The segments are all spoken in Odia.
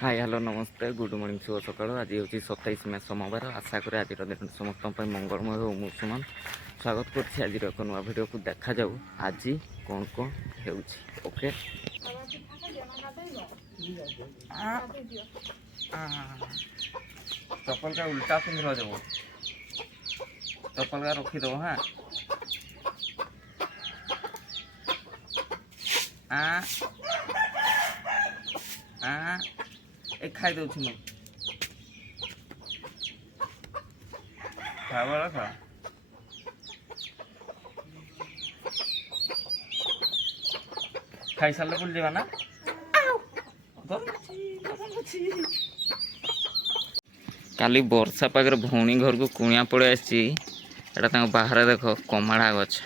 हाय हेलो नमस्ते गुड मॉर्निंग शुभ सकाल आज हूँ 27 मे सोमवार आशा करें आज दिन समस्त मंगलमय हो मुसुमान स्वागत कर आज एक नुआ भिडियो को देखा जाऊ आज कौन कौन ओके चप्पल का उल्टा पिंध जब चप्पल का रखीद हाँ एक खाई दौर खा खा खाई सारे बुल जावा ना काली वर्षा पाखे भौणी घर को कुणिया पड़े आटा बाहर देख कमाड़ा गछ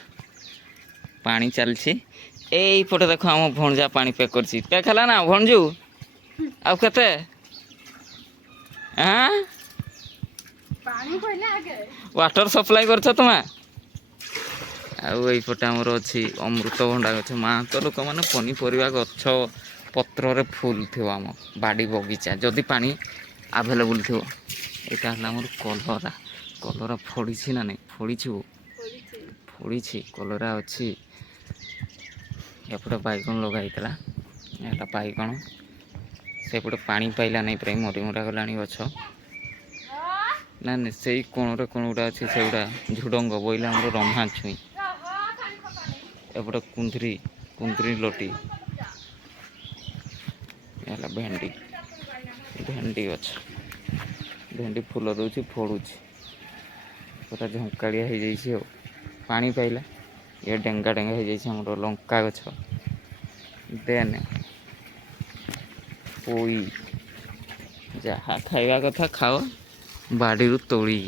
पानी चलती एपटे देख आम भणजा पानी पैक कर पैक है ना भणजू आउ केते वाटर सप्लाई कर तुम आईपटे आमर अच्छी अमृतभंडा गछ माँ तो लोक मैंने पनीपरिया गछ पत्र फुल थो आम बाड़ी बगीचा जदि पानी आभेलेबुल थो यहाँ आमर कलरा कलरा फड़ी ना नहीं फड़ी फड़ी कलरा अच्छी एपटे बैगन लगाई यहाँ बैगन सेपटे पानी पाइला नहीं प्राय मरी मुरा गला गछ ना ना से कोण गुड़ा अच्छे से गुड़ा झुडंग बोईला आम रम्हा छुई एपटे कुंदरी कुंदरी लटी भेंडी भेंडी गछ भेंडी फूल दूसरी फड़ू पूरा झंकाड़िया हो जाइए पानी पाइला ये डेंगा डेंगा हो जाइए लंका गछ देन पोई जहाँ खाइबा कथा खाओ बाड़ी तोड़ी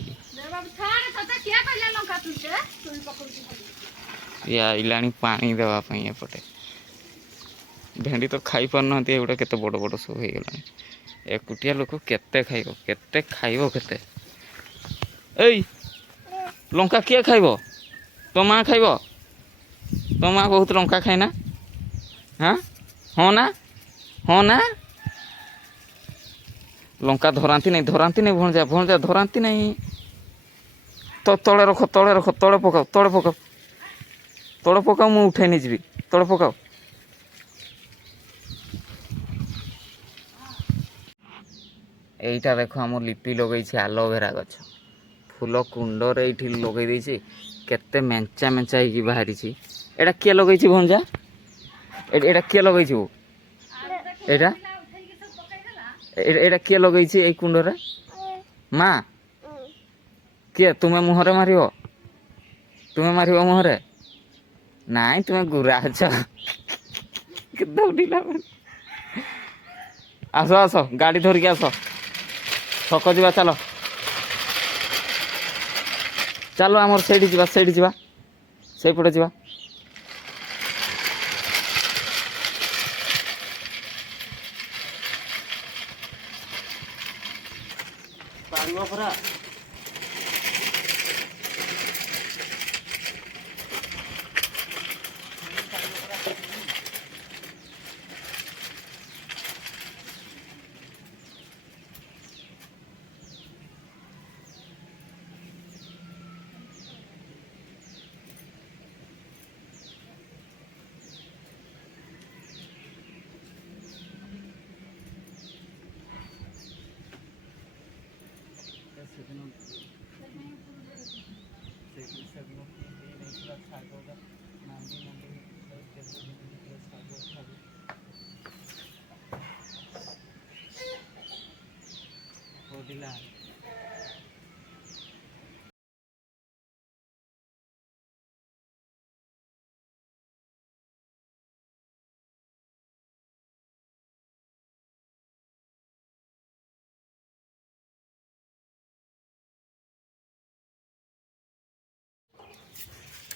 ये आइला पानी देवाई एपटे भेंडी तो खाई पारना एगुड़ा केते बड़ बड़ सब हो गला एकुटिया लोक केते खाइब केते ए लंका किए खाइब तो माँ खाइब तो माँ बहुत लंका खाइना हाँ हाँ ना लंका धराती नहीं भणजा भणजा धराती नहीं तो तले रख तले पकाओ तले पकाओ मुझे उठे नहीं जी तले पकाओ यहीटा देख आम लिपि लगे आलोवेरा गछ फूल कुंडर ये लगे केते मेंचा मेंचा हो बाहरी एटा किए लगे भणजा एटा किए लगे एटा एटा किए लगे ये कुंडरे माँ किए तुम्हें मुहरे मार मुहरे नाई तुम्हें गुरा आस आस गाड़ी धरिकी आस छक जा चलो चलो आमर से पटे जा परा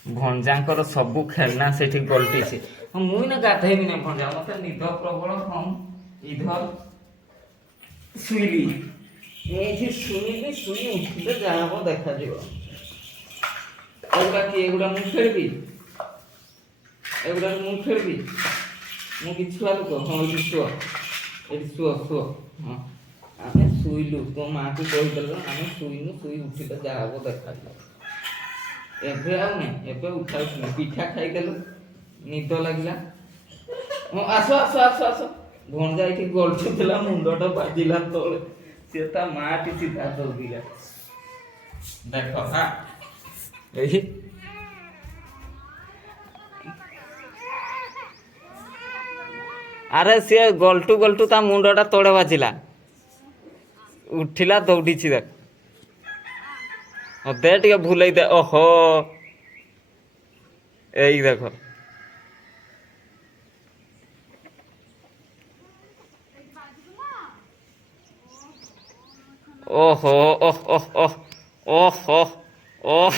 भंजा सबू खेलना से गलटी से मुझे गाधेबी ना भंजा मत निद प्रबल हम इधर शुईली ये शुईली शुई उठिले जहाँ हम देखा एगुड़ा मुझे खेली एगुड़ा मुझे खेली मुझे छुआ लोक हाँ छुआ ଏଠି ଶୁଅ ଶୁଅ। ହଁ ଆମେ ଶୋଇଲୁ, ତୋ ମାଆକୁ କହିଦେଲୁ ଆମେ ଶୋଇନୁ, ଶୋଇ ଉଠିଲେ ଯାହା ହବ ଦେଖାଯିବ। ଏବେ ଆଉ ନାହିଁ, ଏବେ ଉଠାଉଛୁ ପିଠା ଖାଇଦେଲୁ, ନିଦ ଲାଗିଲା। ହଁ ଆସ ଆସ ଆସ ଆସ। ଭଣଜା ଏଠି ଗଳୁଥିଲା, ମୁଣ୍ଡଟା ବାଜିଲା ତଳେ, ସେ ତା ମାଆଟି ସିଧା ଦୌଡ଼ିଲା। ଦେଖ ହଁ ଏଇ ଆରେ ସିଏ ଗଲଟୁ ଗଲଟୁ ତା ମୁଣ୍ଡଟା ତଳେ ବାଜିଲା, ଉଠିଲା ଦୌଡ଼ିଛି ଦେଖ। ଦେ ଟିକେ ଭୁଲେଇ ଦେ। ଓହୋ ଏଇ ଦେଖ। ଓହୋ ଓହ ଓହ ଓହ ଓହୋ ଓହ।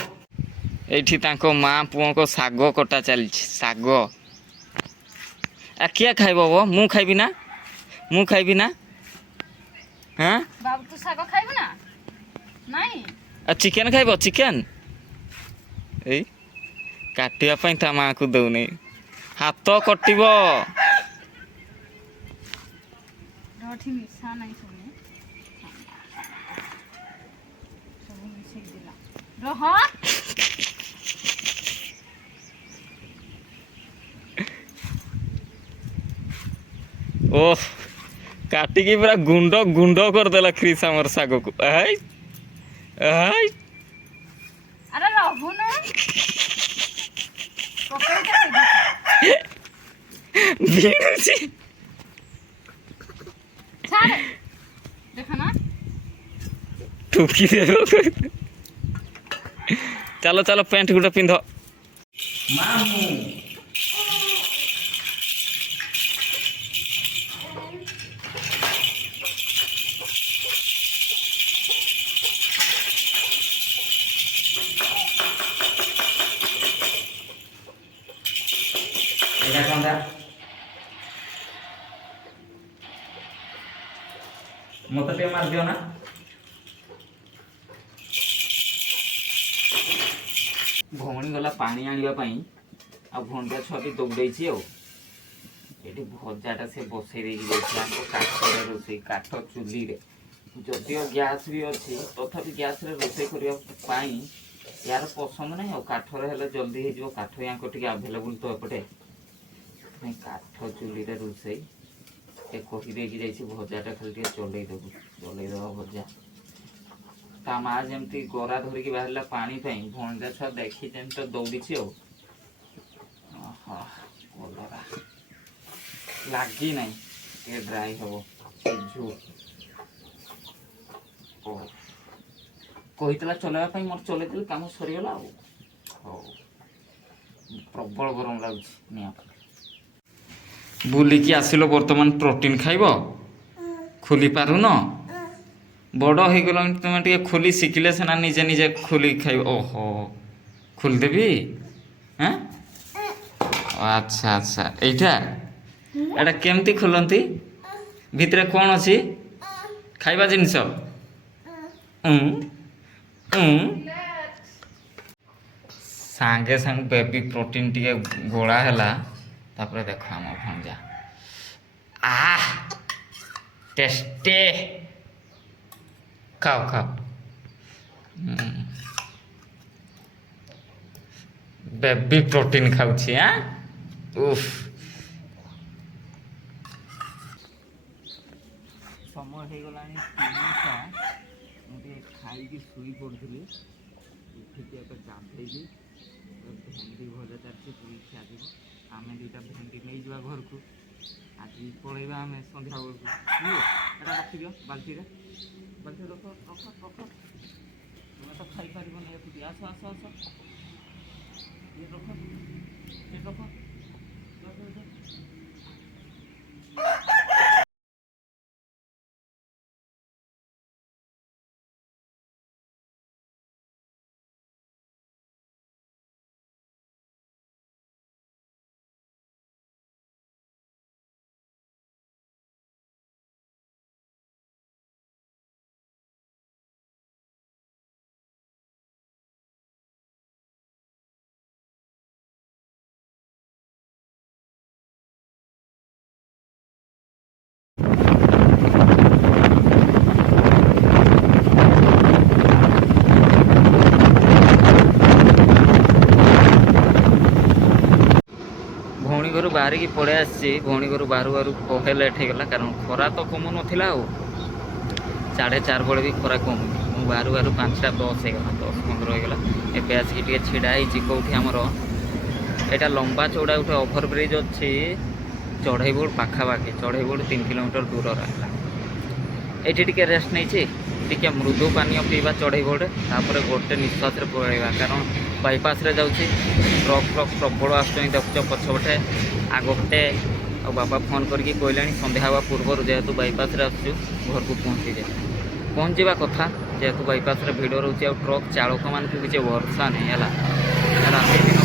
ଏଇଠି ତାଙ୍କ ମା ପୁଅଙ୍କ ଶାଗ କଟା ଚାଲିଛି, ଶାଗ। ଆ କିଏ ଖାଇବ ବୋ? ମୁଁ ଖାଇବି ନା, ମୁଁ ଖାଇବି ନା। ହଁ ବାବୁ ତୁ ଶାଗ ଖାଇବୁ ନା? ନାଇଁ ଆଉ ଚିକେନ ଖାଇବ? ଚିକେନ ଏଇ କାଟିବା ପାଇଁ ତା ମାଆକୁ ଦଉନି, ହାତ କଟିବ। ଏଠି ମିଶା ନାହିଁ ସବୁ, ସବୁ ମିଶେଇ ଦେଲା। ରହ ଓହ କାଟିକି ପୁରା ଗୁଣ୍ଡ ଗୁଣ୍ଡ କରିଦେଲା କ୍ରିସ୍ ଆମର ଶାଗକୁ। ଏଇ ଏଇ ଆରେ ରହୁନୁ, ପକେଇ ଦେ। ଭିଡୁଛି। ଛାଡେ ଦେଖ ନା। ଠୁକି ଦେବ। ଚାଲ ଚାଲ ପ୍ୟାଣ୍ଟ ଗୋଟେ ପିନ୍ଧ। ମାମୁଁ ଏଇଟା କଣଟା? ମତେ ଟିକେ ମାରିଦିଅ ନା। ଭଉଣୀ ଗଲା ପାଣି ଆଣିବା ପାଇଁ, ଆଉ ଭଣଜା ଛୁଆଟି ଦୌଡ଼େଇଛି। ଆଉ ଏଠି ଭଜାଟା ସେ ବସେଇ ଦେଇକି ଯାଇଥିଲା, କାଠରେ ରୋଷେଇ, କାଠ ଚୁଲିରେ। ଯଦିଓ ଗ୍ୟାସ୍ ବି ଅଛି, ତଥାପି ଗ୍ୟାସ୍ରେ ରୋଷେଇ କରିବା ପାଇଁ ୟାର ପସନ୍ଦ ନାହିଁ। ଆଉ କାଠରେ ହେଲେ ଜଲ୍ଦି ହେଇଯିବ, କାଠ ୟାଙ୍କ ଟିକେ ଆଭେଲେବୁଲ୍ ତ ଏପଟେ, କାଠ ଚୁଲିରେ ରୋଷେଇ। ସେ କହିଦେଇକି ଯାଇଛି ଭଜାଟା ଖାଲି ଟିକେ ଚଲେଇଦେବା ଭଜା। ତା ମା ଯେମିତି ଗରା ଧରିକି ବାହାରିଲା ପାଣି ପାଇଁ, ଭଣଜା ଛୁଆ ଦେଖି ଯେମିତି ତ ଦୌଡ଼ିଛି। ଆଉ ଓହୋ କଲରା ଲାଗି ନାହିଁ, ଟିକେ ଡ୍ରାଏ ହବ ସିଝୁ। ଓ କହିଥିଲା ଚଲେଇବା ପାଇଁ, ମୋର ଚଲେଇଦେଲି, କାମ ସରିଗଲା। ଆଉ ହଉ ପ୍ରବଳ ଗରମ ଲାଗୁଛି ନିଆଁ। ବୁଲିକି ଆସିଲ, ବର୍ତ୍ତମାନ ପ୍ରୋଟିନ୍ ଖାଇବ? ଖୋଲି ପାରୁନ? ବଡ଼ ହେଇଗଲାଣି, ତୁମେ ଟିକେ ଖୋଲି ଶିଖିଲେ ସିନା ନିଜେ ନିଜେ ଖୋଲିକି ଖାଇବ। ଓହୋ ଖୋଲିଦେବି। ହଁ ଆଚ୍ଛା ଆଚ୍ଛା, ଏଇଟା ଏଇଟା କେମିତି ଖୋଲନ୍ତି? ଭିତରେ କ'ଣ ଅଛି? ଖାଇବା ଜିନିଷ? ସାଙ୍ଗେ ସାଙ୍ଗେ ବେବି ପ୍ରୋଟିନ୍ ଟିକେ ଗୋଳା ହେଲା। ତାପରେ ଦେଖ ଆମ ଭଣଜା, ଆଃ ଟେଷ୍ଟି। ଖାଅ ଖାଅ। ବେବି ପ୍ରୋଟିନ୍ ଖାଉଛି। ଉଫ୍ ସମୟ ହେଇଗଲାଣି 3ଟା। ମୁଁ ଟିକେ ଖାଇକି ଶୋଇ ପଡ଼ିଥିଲି, ଉଠିକି ଏବେ ଗାଧେଇକି ଭେଣ୍ଡି ଭଜା ଚାଲିଛି, ପୁରୀ ଖିଆଯିବ। ଆମେ ଦୁଇଟା ଭେଣ୍ଡି ନେଇଯିବା ଘରକୁ, ଆଜି ପଳେଇବା ଆମେ ସନ୍ଧ୍ୟା ବେଳକୁ। ଏଇଟା ରଖିଦିଅ ବାଲ୍ଟିରେ, ବାଲ୍ଟିରେ ରଖ ରଖ ରଖ। ତୁମେ ତ ଖାଇପାରିବନି ଏକୁଟିଆ, ଆସ ଆସ ଆସ। ये रखो, ये रखो, रखो इधर। ବାହାରିକି ପଳେଇ ଆସିଛି ଭଉଣୀ ଘରୁ ବାହାରୁ ବାହାରୁ କହେ ଲେଟ୍ ହେଇଗଲା କାରଣ ଖରା ତ କମୁନଥିଲା ଆଉ 4:30 ବେଳେ ବି ଖରା କମୁନି। ମୁଁ ବାହାରୁ ବାହାରୁ 5:10 ହେଇଗଲା 10:15 ହେଇଗଲା। ଏବେ ଆସିକି ଟିକେ ଛିଡ଼ା ହେଇଛି କେଉଁଠି ଆମର ଏଇଟା ଲମ୍ବା ଚଉଡ଼ା ଗୋଟେ ଓଭରବ୍ରିଜ୍ ଅଛି ଚଢ଼େଇବୋଡ଼ ପାଖାପାଖି। ଚଢ଼େଇବୋଡ଼ 3 କିଲୋମିଟର ଦୂର ରହିଲା। ଏଇଠି ଟିକେ ରେଷ୍ଟ ନେଇଛି ଟିକେ ମୃଦୁ ପାନୀୟ ପିଇବା ଚଢ଼େଇବୋଡ଼ରେ ତାପରେ ଗୋଟେ ନିଶ୍ୱାସରେ ପଳେଇବା କାରଣ ବାଇପାସ୍ରେ ଯାଉଛି ଟ୍ରକ୍ ପ୍ରବଳ ଆସୁଛନ୍ତି ଦେଖୁଛ ପଛପଟେ ଆଗପଟେ। ଆଉ ବାପା ଫୋନ୍ କରିକି କହିଲେଣି ସନ୍ଧ୍ୟା ହେବା ପୂର୍ବରୁ ଯେହେତୁ ବାଇପାସ୍ରେ ଆସୁଛୁ ଘରକୁ ପହଞ୍ଚିବା କଥା ଯେହେତୁ ବାଇପାସ୍ରେ ଭିଡ଼ ରହୁଛି ଆଉ ଟ୍ରକ୍ ଚାଳକମାନଙ୍କୁ କିଛି ଭରସା ନାହିଁ ହେଲା। ରାତି ଦିନ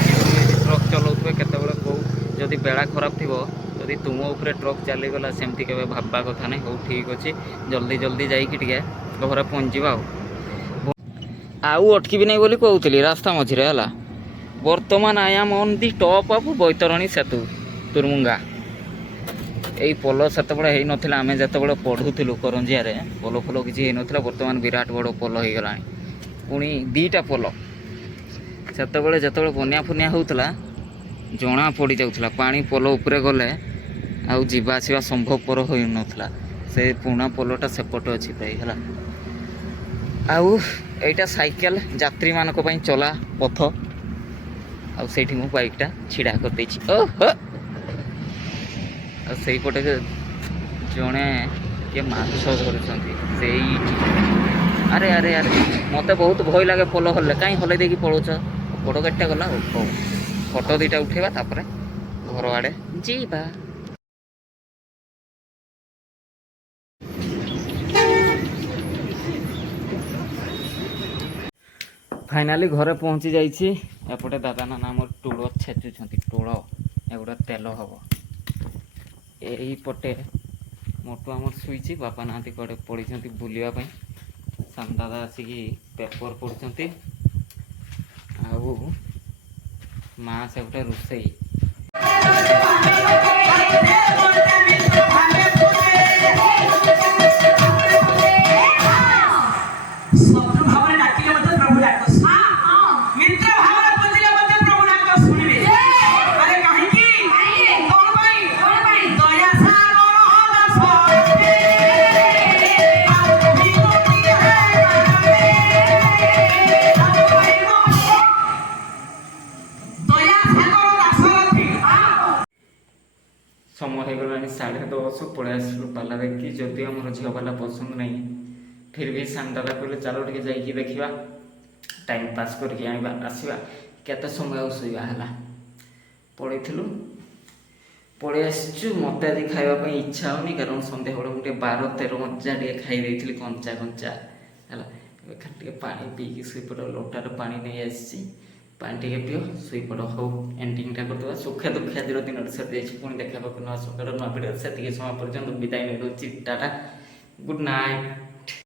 ଟ୍ରକ୍ ଚଲାଉଥିବେ କେତେବେଳେ କେଉଁ ଯଦି ବେଳା ଖରାପ ଥିବ ଯଦି ତୁମ ଉପରେ ଟ୍ରକ୍ ଚାଲିଗଲା ସେମିତି କେବେ ଭାବିବା କଥା ନାହିଁ। ହଉ ଠିକ୍ ଅଛି ଜଲ୍ଦି ଯାଇକି ଟିକେ ଘରେ ପହଞ୍ଚିବା ଆଉ ଅଟକିବି ନାହିଁ ବୋଲି କହୁଥିଲି ରାସ୍ତା ମଝିରେ ହେଲା। ବର୍ତ୍ତମାନ I am on the top of Baitarani ସେତୁ ତୁର୍ମୁଙ୍ଗା। ଏଇ ପୋଲ ସେତେବେଳେ ହେଇନଥିଲା ଆମେ ଯେତେବେଳେ ପଢ଼ୁଥିଲୁ କରଞ୍ଜିଆରେ ପୋଲ ଫୋଲ କିଛି ହେଇନଥିଲା। ବର୍ତ୍ତମାନ ବିରାଟ ବଡ଼ ପୋଲ ହେଇଗଲାଣି। ପୁଣି 2ଟା ପୋଲ ସେତେବେଳେ ଯେତେବେଳେ ବନ୍ୟା ଫନ୍ୟା ହେଉଥିଲା ଜଣା ପଡ଼ିଯାଉଥିଲା ପାଣି ପୋଲ ଉପରେ ଗଲେ ଆଉ ଯିବା ଆସିବା ସମ୍ଭବପର ହୋଇନଥିଲା। ସେ ପୁରୁଣା ପୋଲଟା ସେପଟେ ଅଛି ପ୍ରାୟ ହେଲା। ଆଉ ଏଇଟା ସାଇକେଲ ଯାତ୍ରୀମାନଙ୍କ ପାଇଁ ଚଲା ପଥ। ଆଉ ସେଇଠି ମୁଁ ବାଇକ୍ଟା ଛିଡ଼ା କରିଦେଇଛି। ଓହୋ ଆଉ ସେଇପଟେ ଜଣେ କିଏ ମାଛ ଧରୁଛନ୍ତି ସେଇଠି। ଆରେ ମୋତେ ବହୁତ ଭୟ ଲାଗେ ପୋଲ ହଲେ କାହିଁ ହଲେଇ ଦେଇକି ପଳାଉଛ। ବଡ଼ ଗାଡ଼ିଟା ଗଲା ଆଉ ହଉ ଫଟୋ 2ଟା ଉଠେଇବା ତାପରେ ଘର ଆଡ଼େ ଯିବା। ଫାଇନାଲି ଘରେ ପହଞ୍ଚି ଯାଇଛି। ଏପଟେ ଦାଦା ନାନା ଆମର ଟୁଳ ଛେଚୁଛନ୍ତି। ଟୁଳ ଏଗୁଡ଼ା ତେଲ ହେବ। ଏଇପଟେ ମୋଟୁ ଆମର ଶୋଇଛି ବାପା ନାହାନ୍ତି କୁଆଡ଼େ ପଳେଇଛନ୍ତି ବୁଲିବା ପାଇଁ। ସାନ ଦାଦା ଆସିକି ପେପର ପଢ଼ୁଛନ୍ତି ଆଉ ମା ସେପଟେ ରୋଷେଇ। ସମୟ ହେଇଗଲାଣି 10:30 ପଳେଇ ଆସିଲୁ ପାଲା ଦେଖି। ଯଦି ଆମର ଝିଅ ବାଲା ପସନ୍ଦ ନାହିଁ ଫିର୍ ବି ସାନ ଦାଦା କହିଲେ ଚାଲ ଟିକେ ଯାଇକି ଦେଖିବା ଟାଇମ୍ ପାସ୍ କରିକି ଆଣିବା ଆସିବା କେତେ ସମୟ ଆଉ ଶୋଇବା ହେଲା। ପଳେଇ ଆସିଛୁ। ମୋତେ ଆଜି ଖାଇବା ପାଇଁ ଇଚ୍ଛା ହେଉନି କାରଣ ସନ୍ଧ୍ୟାବେଳେ ମୁଁ ଟିକେ 12-13 ମଜା ଟିକେ ଖାଇ ଦେଇଥିଲି କଞ୍ଚା ହେଲା। ଏବେ ଖାଲି ଟିକେ ପାଣି ପିଇକି ଶୋଇପଡ଼। ଲୋଟାରେ ପାଣି ନେଇ ଆସିଛି ପାଣି ଟିକେ ପିଅ ଶୋଇପଡ଼। ହଉ ଏଣ୍ଡିଙ୍ଗଟା କରିଦେବା। ସୁଖେ ଦୁଃଖେ ଆଜିର ଦିନଟି ସରିଯାଇଛି। ପୁଣି ଦେଖା ପାଖକୁ ନୂଆ ସକାଳ ନୂଆ ଭିଡ଼ିଓ। ସେତିକି ସମୟ ପର୍ଯ୍ୟନ୍ତ ବିଦାୟ ନେଇ ଦେଉଛି। Tata good night.